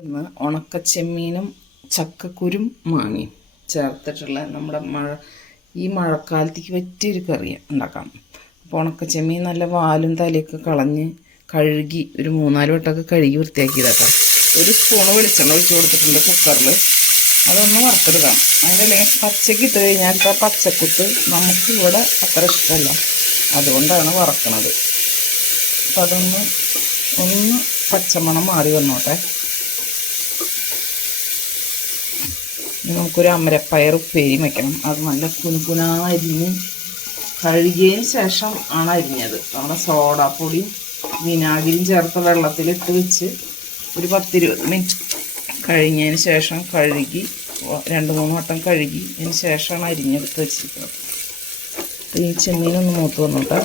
ഇന്ന് ഉണക്കച്ചെമ്മീനും ചക്കക്കുരും മാങ്ങയും ചേർത്തിട്ടുള്ള നമ്മുടെ മഴ ഈ മഴക്കാലത്തേക്ക് പറ്റിയൊരു കറി ഉണ്ടാക്കാം അപ്പോൾ ഉണക്കച്ചെമ്മീൻ നല്ല വാലും തലയൊക്കെ കളഞ്ഞ് കഴുകി ഒരു മൂന്നാൽ വട്ടമൊക്കെ കഴുകി വൃത്തിയാക്കിയതാക്കാം ഒരു സ്പൂൺ വെളിച്ചെണ്ണ ഒഴിച്ച് കൊടുത്തിട്ടുണ്ട് കുക്കറിൽ അതൊന്ന് വറുത്തെടുക്കാം അതിന്റെ അല്ലെങ്കിൽ പച്ചക്ക് ഇട്ട് കഴിഞ്ഞാൽ ആ പച്ചക്കുത്ത് നമുക്ക് ഇവിടെ അത്ര ഇഷ്ടമല്ല. അതുകൊണ്ടാണ് വറക്കണത്. അപ്പം അതൊന്ന് ഒന്ന് പച്ചമണം മാറി വന്നോട്ടെ. നമുക്കൊരു അമരപ്പയർ ഉപ്പേരി വയ്ക്കണം അത് നല്ല കുനുകുനാ കഴുകിയതിന് ശേഷം ആണ് അരിഞ്ഞത്. നമ്മുടെ സോഡാപ്പൊടിയും വിനാഗിരിയും ചേർത്ത വെള്ളത്തിലിട്ട് വെച്ച് ഒരു പത്തിരുപത് മിനിറ്റ് കഴിഞ്ഞതിന് ശേഷം കഴുകി രണ്ട് മൂന്ന് വട്ടം കഴുകി അതിന് ശേഷമാണ് അരിഞ്ഞെടുത്ത് വെച്ചിരിക്കുന്നത്. ഈ ചെമ്മീനൊന്ന് മൂത്ത് വന്നോട്ടെ.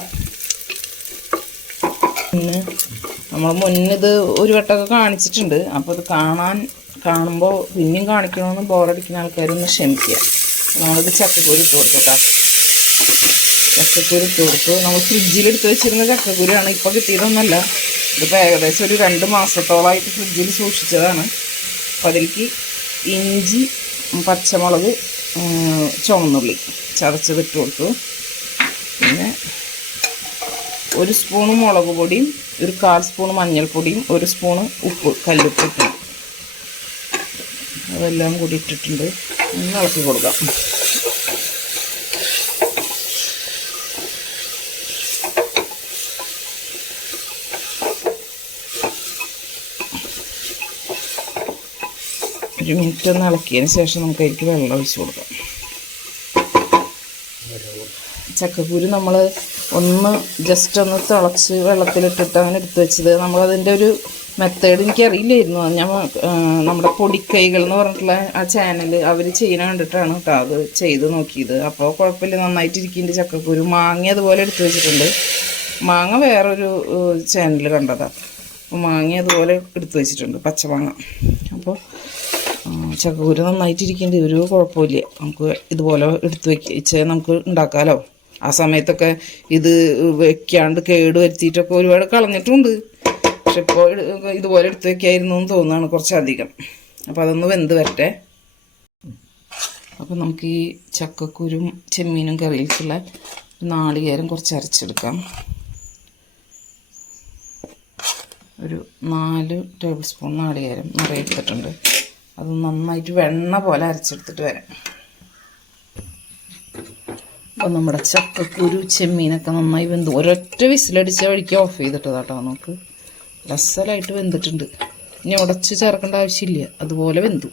പിന്നെ നമ്മൾ മുന്നിത് ഒരു വട്ടമൊക്കെ കാണിച്ചിട്ടുണ്ട്. അപ്പോൾ ഇത് കാണാൻ കാണുമ്പോൾ പിന്നെയും കാണിക്കണമെന്ന് ബോറടിക്കുന്ന ആൾക്കാരൊന്ന് ക്ഷമിക്കുക നമ്മളിത് ചക്കക്കുരു ഇട്ട് കൊടുത്തോട്ടാ ചക്കക്കുരു ഇട്ട് കൊടുത്തു. നമ്മൾ ഫ്രിഡ്ജിൽ എടുത്ത് വെച്ചിരുന്ന ചക്കക്കുരുയാണ് ഇപ്പോൾ കിട്ടിയതൊന്നല്ല. ഇതിപ്പോൾ ഏകദേശം ഒരു രണ്ട് മാസത്തോളമായിട്ട് ഫ്രിഡ്ജിൽ സൂക്ഷിച്ചതാണ്. അപ്പോൾ അതിലേക്ക് ഇഞ്ചി പച്ചമുളക് ചുവന്നുള്ളി ചതച്ചതിട്ട് കൊടുത്തു. പിന്നെ ഒരു സ്പൂണ് മുളക് പൊടിയും ഒരു കാൽ സ്പൂൺ മഞ്ഞൾപ്പൊടിയും ഒരു സ്പൂണ് ഉപ്പ് കല്ലുപ്പ് ഇട്ടു. അതെല്ലാം കൂടി ഇട്ടിട്ടുണ്ട് ഒന്ന് ഇളക്കി കൊടുക്കാം. ഒരു മിനിറ്റ് ഒന്ന് ഇളക്കിയതിന് ശേഷം നമുക്ക് അതിലേക്ക് വെള്ളം ഒഴിച്ച് കൊടുക്കാം. ചക്കക്കുരു നമ്മൾ ഒന്ന് ജസ്റ്റ് ഒന്ന് തിളച്ച് വെള്ളത്തിലിട്ടിട്ട് അങ്ങനെ എടുത്ത് വെച്ചത്. നമ്മളതിന്റെ ഒരു മെത്തേഡ് എനിക്കറിയില്ലായിരുന്നു. അത് ഞാൻ നമ്മുടെ പൊടിക്കൈകൾ എന്ന് പറഞ്ഞിട്ടുള്ള ആ ചാനൽ അവർ ചെയ്യണ കണ്ടിട്ടാണ് കേട്ടോ അത് ചെയ്ത് നോക്കിയത്. അപ്പോൾ കുഴപ്പമില്ല നന്നായിട്ടിരിക്കുന്നുണ്ട് ചക്കക്കുരു. മാങ്ങ അതുപോലെ എടുത്തു വെച്ചിട്ടുണ്ട്. മാങ്ങ വേറൊരു ചാനൽ കണ്ടതാണ് അപ്പോൾ മാങ്ങ അതുപോലെ എടുത്തു വെച്ചിട്ടുണ്ട് പച്ചമാങ്ങ. അപ്പോൾ ചക്കക്കുരു നന്നായിട്ടിരിക്കേണ്ടി ഒരു കുഴപ്പമില്ല. നമുക്ക് ഇതുപോലെ എടുത്ത് വെച്ച് നമുക്ക് ഉണ്ടാക്കാമല്ലോ ആ സമയത്തൊക്കെ ഇത് വെക്കാണ്ട് കേട് വരുത്തിയിട്ടൊക്കെ ഒരുപാട് കളഞ്ഞിട്ടുണ്ട്. പക്ഷെ ഇപ്പോൾ ഇതുപോലെ എടുത്തു വെക്കായിരുന്നു എന്ന് തോന്നുകയാണ് കുറച്ചധികം. അപ്പോൾ അതൊന്ന് വെന്ത് വരട്ടെ. അപ്പോൾ നമുക്ക് ഈ ചക്കക്കുരും ചെമ്മീനും കറിയിലേക്കുള്ള നാളികേരം കുറച്ച് അരച്ചെടുക്കാം. ഒരു നാല് ടേബിൾ സ്പൂൺ നാളികേരം നിറയെ എടുത്തിട്ടുണ്ട്. അത് നന്നായിട്ട് വെണ്ണ പോലെ അരച്ചെടുത്തിട്ട് വരാം. അപ്പോൾ നമ്മുടെ ചക്കക്കുരു ചെമ്മീനൊക്കെ നന്നായി വെന്തു. ഒരൊറ്റ വിസിലടിച്ച വഴിക്ക് ഓഫ് ചെയ്തിട്ടതാട്ടോ നമുക്ക്. ലസലായിട്ട് വെന്തിട്ടുണ്ട്. ഇനി ഉടച്ച് ചേർക്കേണ്ട ആവശ്യമില്ല. അതുപോലെ വെന്തു.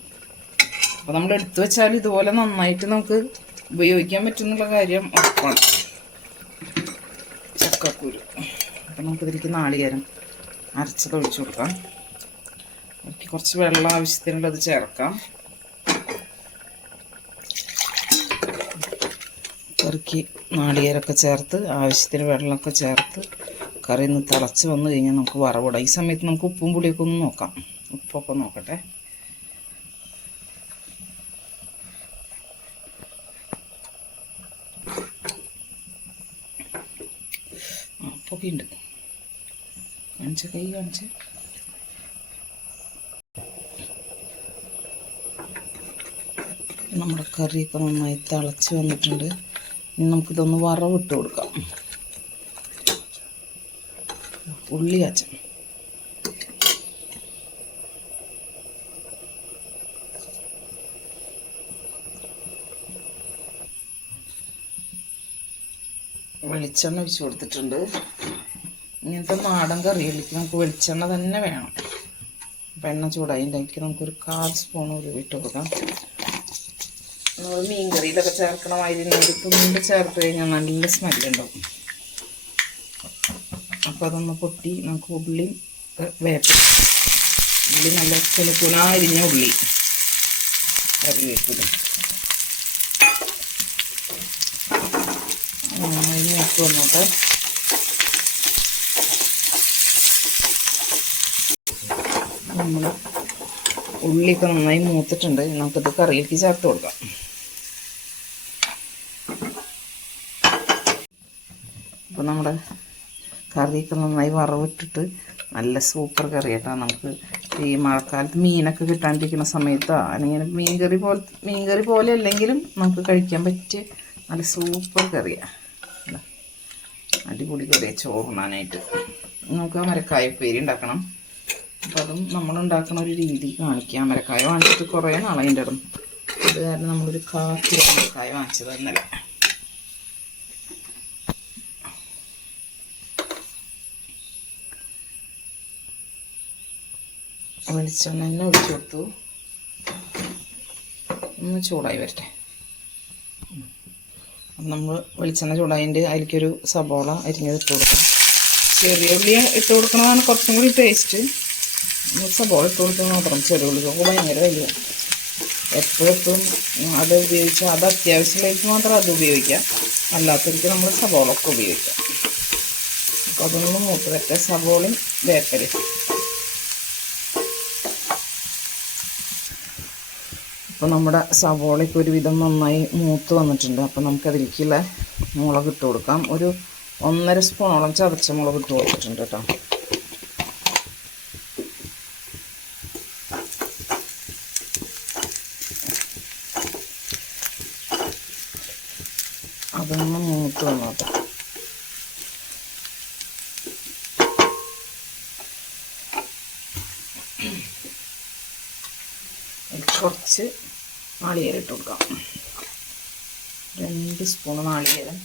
അപ്പോൾ നമ്മൾ എടുത്തു വെച്ചാൽ ഇതുപോലെ നന്നായിട്ട് നമുക്ക് ഉപയോഗിക്കാൻ പറ്റുന്നുള്ള കാര്യം ഉറപ്പാണ്. ചക്കക്കുരു. അപ്പം നമുക്കിതിലേക്ക് നാളികേരം അരച്ചത് ഒഴിച്ചു കൊടുക്കാം. എനിക്ക് കുറച്ച് വെള്ളം ആവശ്യത്തിനുള്ളത് ചേർക്കാം. കറിക്ക് നാളികേരമൊക്കെ ചേർത്ത് ആവശ്യത്തിന് വെള്ളമൊക്കെ ചേർത്ത് കറി ഒന്ന് തിളച്ച് വന്നു കഴിഞ്ഞാൽ നമുക്ക് വറവിടാം. ഈ സമയത്ത് നമുക്ക് ഉപ്പും പുളിയൊക്കെ ഒന്ന് നോക്കാം. ഉപ്പൊക്കെ നോക്കട്ടെ. ഉപ്പൊക്കെ ഉണ്ട്. കാണിച്ച കൈ കാണിച്ച്. നമ്മുടെ കറിയൊക്കെ നന്നായി തിളച്ച് വന്നിട്ടുണ്ട്. ഇനി നമുക്കിതൊന്ന് വറവിട്ട് കൊടുക്കാം. ഉള്ളി അച്ഛൻ വെളിച്ചെണ്ണ ഒഴിച്ച് കൊടുത്തിട്ടുണ്ട്. ഇങ്ങനത്തെ നാടൻ കറികളിലേക്ക് നമുക്ക് വെളിച്ചെണ്ണ തന്നെ വേണം. അപ്പം എണ്ണ ചൂടായി. അതിലേക്ക് നമുക്കൊരു കാൽ സ്പൂൺ ഉരുവിട്ട് കൊടുക്കാം. നമ്മൾ മീൻ കറിയിലൊക്കെ ചേർക്കണമായിരുന്നു ഒരു തുണ്ട് ചേർത്ത് കഴിഞ്ഞാൽ നല്ല സ്മെല്ലുണ്ടാവും അപ്പോൾ അതൊന്ന് പൊട്ടി നമുക്ക് ഉള്ളി വേപ്പ് ഉള്ളി നല്ല ചില അരിഞ്ഞ ഉള്ളി. കറിവേപ്പിലും. അതിന് മൂത്ത് വന്നോട്ടെ. നമ്മൾ ഉള്ളിയൊക്കെ നന്നായി മൂത്തിട്ടുണ്ട്. നമുക്കിത് കറിയിലേക്ക് ചേർത്ത് കൊടുക്കാം. അപ്പോൾ നമ്മുടെ കറിയൊക്കെ നന്നായി വറവിട്ടിട്ട് നല്ല സൂപ്പർ കറി കേട്ടോ. നമുക്ക് ഈ മഴക്കാലത്ത് മീനൊക്കെ കിട്ടാണ്ടിരിക്കുന്ന സമയത്തോ. അല്ലെങ്കിൽ മീൻ കറി പോലെ മീൻ കറി പോലെ അല്ലെങ്കിലും നമുക്ക് കഴിക്കാൻ പറ്റിയ നല്ല സൂപ്പർ കറിയാണ്. അടിപൊളി കറിയാണ് ചോറുണ്ണാനായിട്ട് നമുക്ക് അമരക്കായ ഉപ്പേരി ഉണ്ടാക്കണം. അപ്പം അതും നമ്മൾ ഉണ്ടാക്കുന്ന ഒരു രീതി കാണിക്കാം. അമരക്കായ വാങ്ങിച്ചിട്ട് കുറേ നാളെ അതിന്റെ അത് കാരണം നമ്മളൊരു കാത്തിരി അമരക്കായ വാങ്ങിച്ചത് ഇന്നലെ. വെളിച്ചെണ്ണ തന്നെ ഒഴിച്ചു കൊടുത്തു. ഒന്ന് ചൂടായി വരട്ടെ. നമ്മൾ വെളിച്ചെണ്ണ ചൂടായതിന്റെ അതിലേക്കൊരു സബോള അരിഞ്ഞത് ഇട്ട് കൊടുക്കണം ചെറിയ ഉള്ളി ഇട്ട് കൊടുക്കണതാണ് കുറച്ചും കൂടി ടേസ്റ്റ് സബോള ഇട്ട് കൊടുക്കുന്നത് മാത്രം ചെറിയ ഉള്ളിക്കൊക്കെ ഭയങ്കര വലിയ. എപ്പോഴെപ്പോഴും അത് ഉപയോഗിച്ചാൽ അത് അത്യാവശ്യമുള്ളവർക്ക് മാത്രം അത് ഉപയോഗിക്കാം. അല്ലാത്തവർക്ക് നമ്മൾ സബോള ഒക്കെ ഉപയോഗിക്കാം. അപ്പോൾ അതൊന്ന് മൂത്ത് വരട്ടെ. സബോളയും വേപ്പലും അപ്പോൾ നമ്മുടെ സവോളയ്ക്ക് ഒരുവിധം നന്നായി മൂത്ത് വന്നിട്ടുണ്ട്. അപ്പോൾ നമുക്കതിലേക്കുള്ള മുളക് ഇട്ട് കൊടുക്കാം. ഒരു ഒന്നര സ്പൂണോളം ചതച്ച മുളക് ഇട്ട് കൊടുത്തിട്ടുണ്ട് കേട്ടോ. അതൊന്ന് മൂത്ത് വന്നോട്ടെ. അതിൽ കുറച്ച് നാളികേരം ഇട്ട് കൊടുക്കാം രണ്ട് സ്പൂൺ നാളികേരം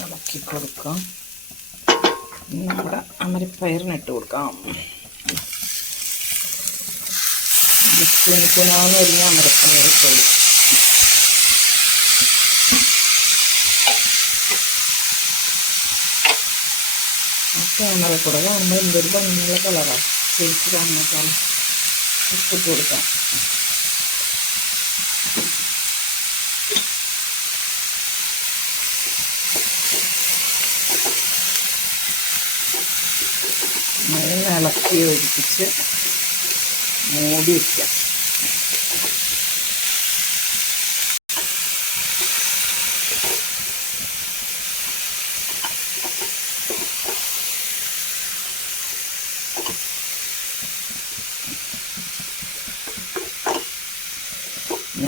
ഇളക്കി കൊടുക്കാം. നമ്മുടെ അമരപ്പയറിനിട്ട് കൊടുക്കാം. കുനിക്കുനാന്ന് ഒരുങ്ങി അമരപ്പയർ കൊടുക്കും ആ ക്യാമറ കൂടെ കാണുമ്പോൾ എന്തൊരു ഭംഗിയുള്ള കളറാണ് ശരിക്ക് കാണുന്നേക്കാൾ ഉപ്പിട്ട് കൊടുക്കാം. ഇളക്കി ഒഴിപ്പിച്ച് മൂടി വയ്ക്കാം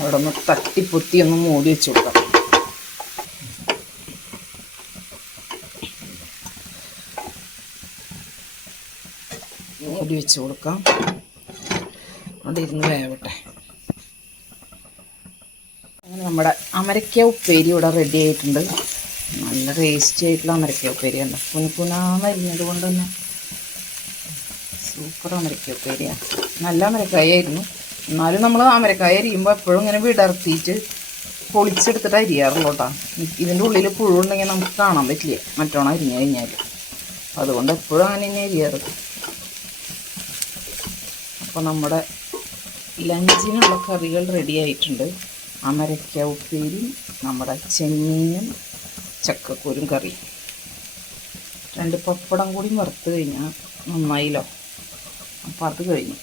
അവിടെ ഒന്ന് തട്ടിപ്പൊത്തി ഒന്ന് മൂടി വെച്ച് കൊടുക്കാം. മൂടി വെച്ച് കൊടുക്കാം. അവിടെ ഇരുന്ന് വേവട്ടെ. അങ്ങനെ നമ്മുടെ അമരക്ക ഉപ്പേരി ഇവിടെ റെഡി ആയിട്ടുണ്ട്. നല്ല ടേസ്റ്റി ആയിട്ടുള്ള അമരക്ക ഉപ്പേരി ഉണ്ട് പുനിപ്പുനാന്ന് അരിഞ്ഞത് കൊണ്ട് തന്നെ. സൂപ്പർ അമരക്ക ഉപ്പേരിയാണ് നല്ല അമരക്കായായിരുന്നു. എന്നാലും നമ്മൾ അമരക്കായ അരിയുമ്പോൾ എപ്പോഴും ഇങ്ങനെ വിടർത്തിയിട്ട് പൊളിച്ചെടുത്തിട്ട് അരിയാറുള്ളൂ കേട്ടോ. ഇതിന്റെ ഉള്ളിൽ പുഴുണ്ടെങ്കിൽ നമുക്ക് കാണാൻ പറ്റില്ല? മറ്റോണം അരിഞ്ഞു കഴിഞ്ഞാൽ അതുകൊണ്ട് എപ്പോഴും അങ്ങനെ തന്നെ അരിയാറ്. അപ്പോൾ നമ്മുടെ ലഞ്ചിനുള്ള കറികൾ റെഡി ആയിട്ടുണ്ട്. അമരക്ക ഉപ്പേരി നമ്മുടെ ചെമ്മീനും ചക്കക്കൂരും കറി. രണ്ട് പപ്പടം കൂടി വറുത്ത് കഴിഞ്ഞാൽ നന്നായില്ലോ? അപ്പോൾ അത് കഴിഞ്ഞു.